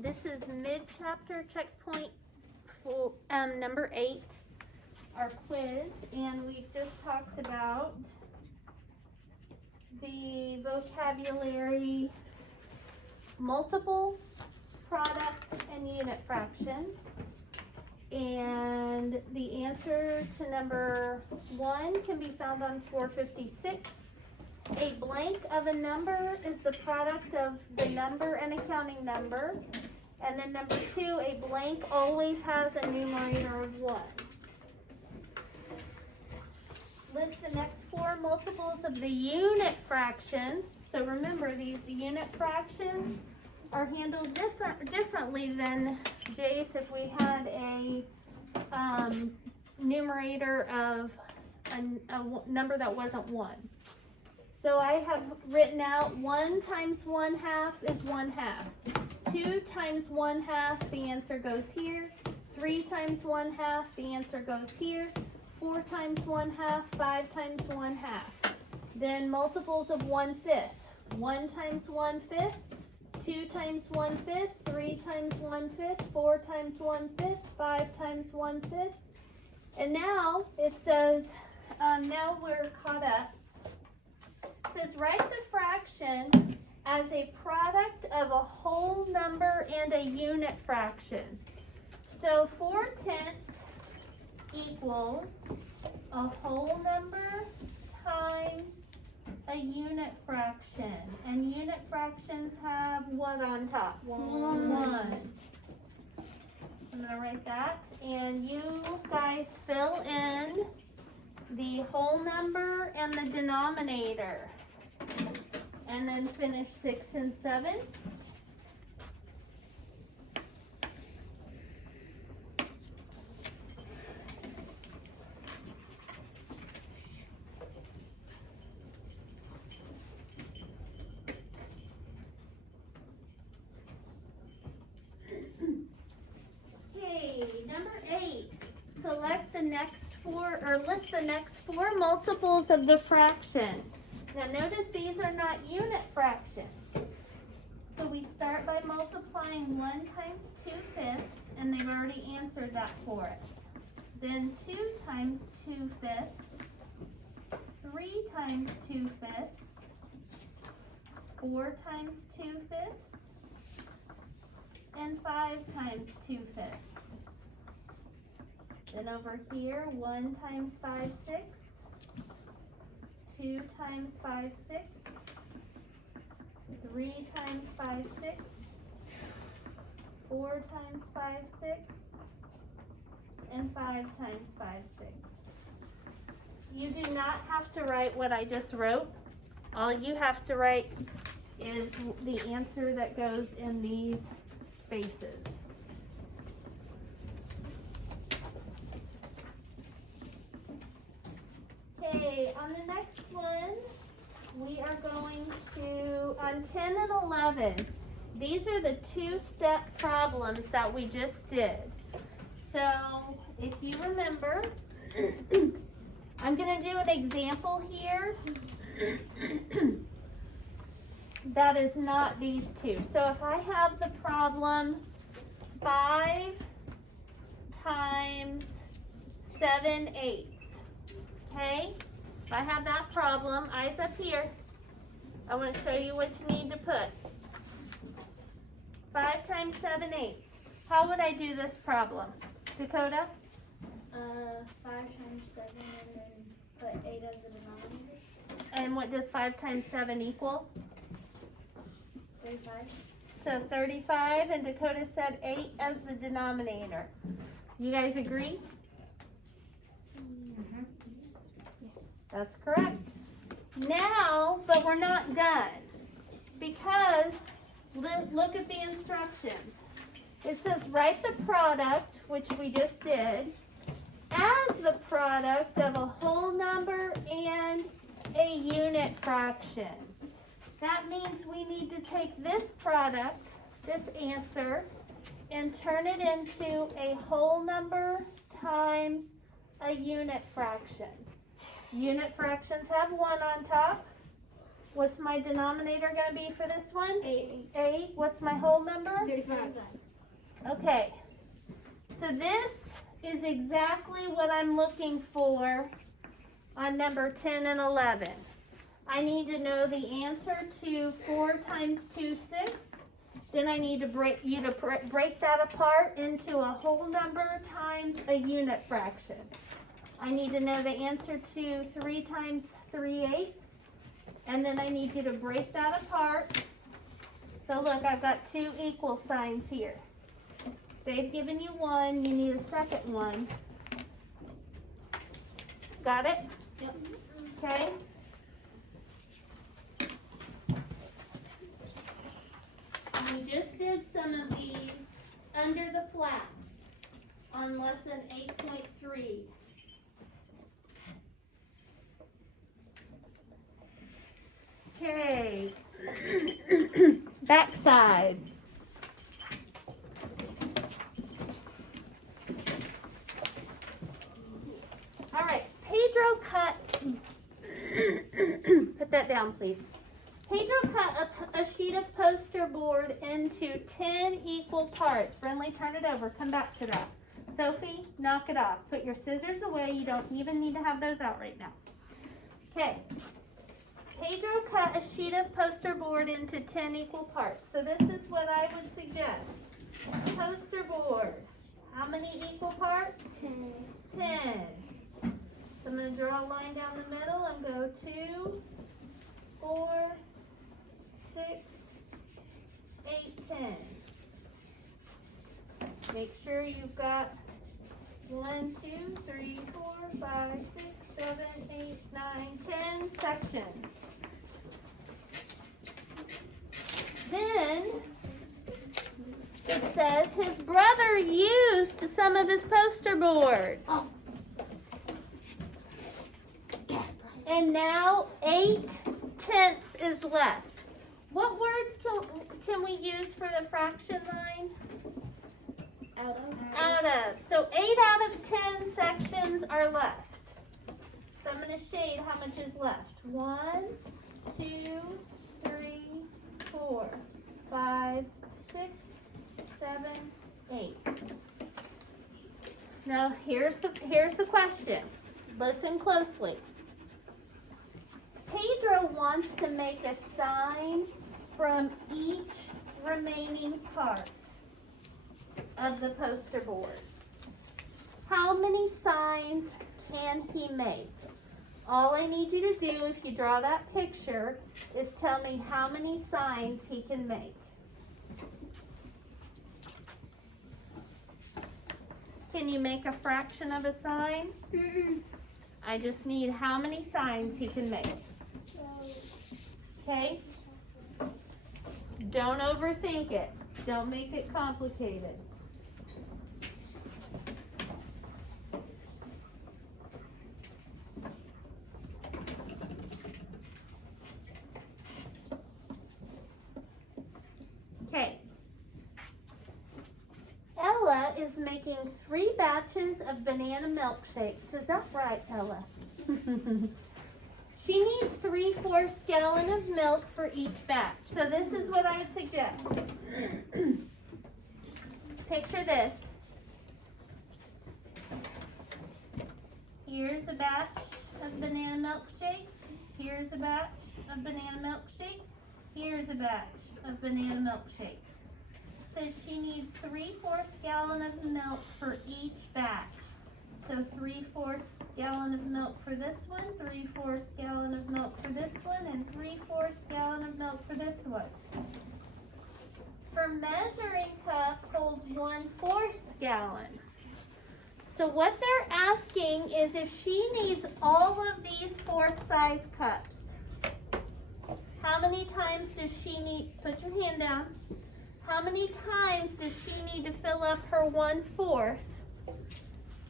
This is mid-chapter checkpoint for number 8, our quiz, and we've just talked about the vocabulary multiple, product, and unit fractions. And the answer to number 1 can be found on 456. A blank of a number is the product of the number and a counting number. And then number 2, a blank always has a numerator of 1. List the next 4 multiples of the unit fraction. So remember, these unit fractions are handled differently than, Jace, if we had a numerator of a number that wasn't 1. So I have written out 1 times 1/2 is 1/2. 2 times 1/2, the answer goes here. 3 times 1/2, the answer goes here. 4 times 1/2, 5 times 1/2. Then multiples of 1/5. 1 times 1/5, 2 times 1/5, 3 times 1/5, 4 times 1/5, 5 times 1/5. And now it says, now we're caught up. It says write the fraction as a product of a whole number and a unit fraction. So 4/10 equals a whole number times a unit fraction. And unit fractions have what on top? 1. I'm going to write that. And you guys fill in the whole number and the denominator. And then finish 6 and 7. Okay, number 8. Select the next 4, or list the next 4 multiples of the fraction. Now notice these are not unit fractions. So we start by multiplying 1 times 2/5, and they've already answered that for us. Then 2 times 2/5, 3 times 2/5, 4 times 2/5, and 5 times 2/5. Then over here, 1 times 5/6, 2 times 5/6, 3 times 5/6, 4 times 5/6, and 5 times 5/6. You do not have to write what I just wrote. All you have to write is the answer that goes in these spaces. Okay, on the next one, we are going to, on 10 and 11, these are the 2-step problems that we just did. So, if you remember, I'm going to do an example here that is not these 2. So, if I have the problem 5 times 7/8. Okay, if I have that problem, eyes up here. I want to show you what you need to put. 5 times 7/8. How would I do this problem? Dakota? 5 times 7 and then put 8 as the denominator. And what does 5 times 7 equal? 35. So 35, and Dakota said 8 as the denominator. You guys agree? That's correct. Now, but we're not done, because look at the instructions. It says write the product, which we just did, as the product of a whole number and a unit fraction. That means we need to take this product, this answer, and turn it into a whole number times a unit fraction. Unit fractions have 1 on top, What's my denominator gonna be for this one? 8. 8. What's my whole number? 35. Okay. So this is exactly what I'm looking for on number 10 and 11. I need to know the answer to 4 times 2, 6. Then I need to break that apart into a whole number times a unit fraction. I need to know the answer to 3 times 3/8. And then I need you to break that apart. So look, I've got 2 equal signs here. They've given you 1, you need a second one. Got it? Yep. Okay. We just did some of these under the flaps on lesson 8.3. Okay. Backside. All right, Pedro cut, put that down please. Pedro cut a sheet of poster board into 10 equal parts. Brinley, turn it over, come back to that. Sophie, knock it off. Put your scissors away, you don't even need to have those out right now. Okay, Pedro cut a sheet of poster board into 10 equal parts. So this is what I would suggest. Poster board, how many equal parts? 10. 10. So I'm going to draw a line down the middle and go 2, 4, 6, 8, 10. Make sure you've got 1, 2, 3, 4, 5, 6, 7, 8, 9, 10 sections. Then it says his brother used some of his poster board. Oh. And now 8/10 is left. What words can we use for the fraction line? Out of. Out of. So 8 out of 10 sections are left. So I'm going to shade how much is left. 1, 2, 3, 4, 5, 6, 7, 8. Now here's the question. Listen closely. Pedro wants to make a sign from each remaining part of the poster board. How many signs can he make? All I need you to do, if you draw that picture, is tell me how many signs he can make. Can you make a fraction of a sign? I just need how many signs he can make. Okay? Don't overthink it. Don't make it complicated. Okay. Ella is making 3 batches of banana milkshakes. Is that right, Ella? She needs 3/4 gallon of milk for each batch. So this is what I would suggest. Picture this. Here's a batch of banana milkshakes. Here's a batch of banana milkshakes. Here's a batch of banana milkshakes. Says she needs 3/4 gallon of milk for each batch. So 3/4 gallon of milk for this one, 3/4 gallon of milk for this one, and 3/4 gallon of milk for this one. Her measuring cup holds 1/4 gallon. So what they're asking is if she needs all of these 4th size cups. How many times does she need, put your hand down. How many times does she need to fill up her 1/4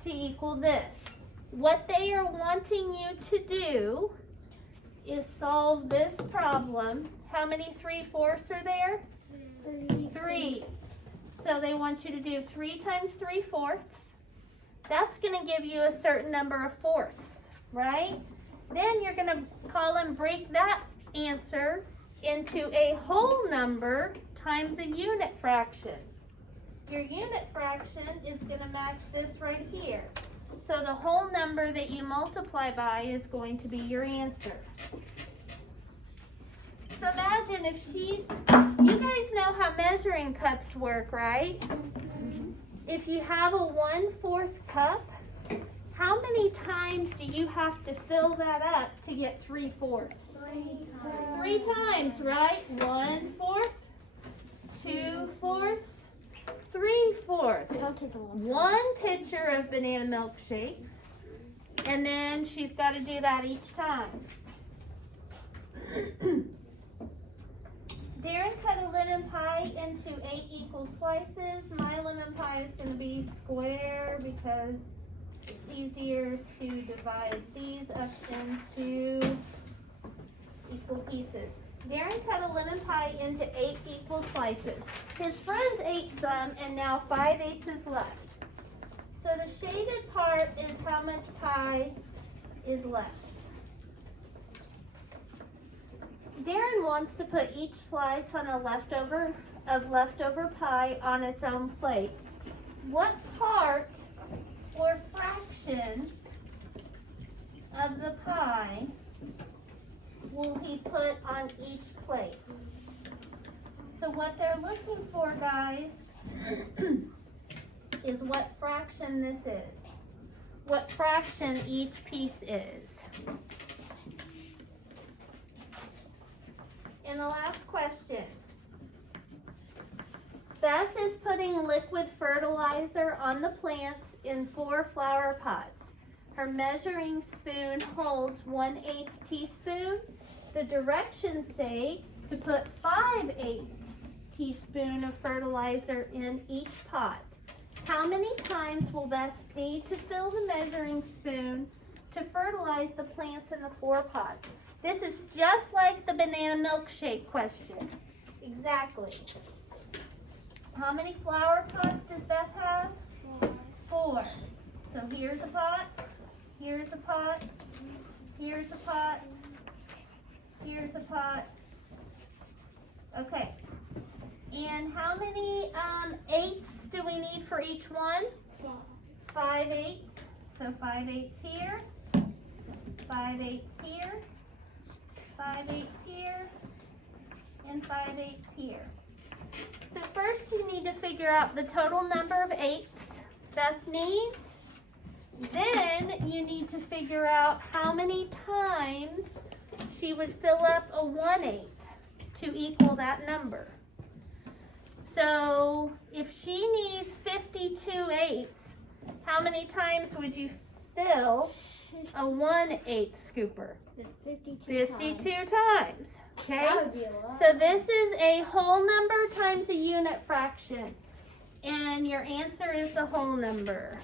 to equal this? What they are wanting you to do is solve this problem. How many 3/4 are there? 3. So they want you to do 3 times 3/4. That's going to give you a certain number of fourths, right? Then you're going to call and break that answer into a whole number times a unit fraction. Your unit fraction is going to match this right here. So the whole number that you multiply by is going to be your answer. So imagine if you guys know how measuring cups work, right? If you have a 1/4 cup, how many times do you have to fill that up to get 3/4? 3 times, right? 1/4, 2/4, 3/4. One pitcher of banana milkshakes, and then she's got to do that each time. Darren cut a lemon pie into 8 equal slices. My lemon pie is going to be square because it's easier to divide these up into equal pieces. Darren cut a lemon pie into 8 equal slices. His friends ate some and now 5/8 is left. So the shaded part is how much pie is left. Darren wants to put each slice on a leftover pie on its own plate. What part or fraction of the pie will he put on each plate? So what they're looking for, guys, is what fraction this is. What fraction each piece is. And the last question. Beth is putting liquid fertilizer on the plants in 4 flower pots. Her measuring spoon holds 1/8 teaspoon. The directions say to put 5/8 teaspoon of fertilizer in each pot. How many times will Beth need to fill the measuring spoon to fertilize the plants in the 4 pots? This is just like the banana milkshake question. Exactly. How many flower pots does Beth have? 4. So here's a pot, here's a pot, here's a pot, here's a pot. Okay. And how many 8s do we need for each one? 5/8. So 5/8 here, 5/8 here, 5/8 here, and 5/8 here. So first you need to figure out the total number of 8s Beth needs. Then you need to figure out how many times she would fill up a 1/8 to equal that number. So if she needs 52 8s, how many times would you fill a 1/8 scooper? 52 times. Okay? That would be a lot. So this is a whole number times a unit fraction. And your answer is the whole number.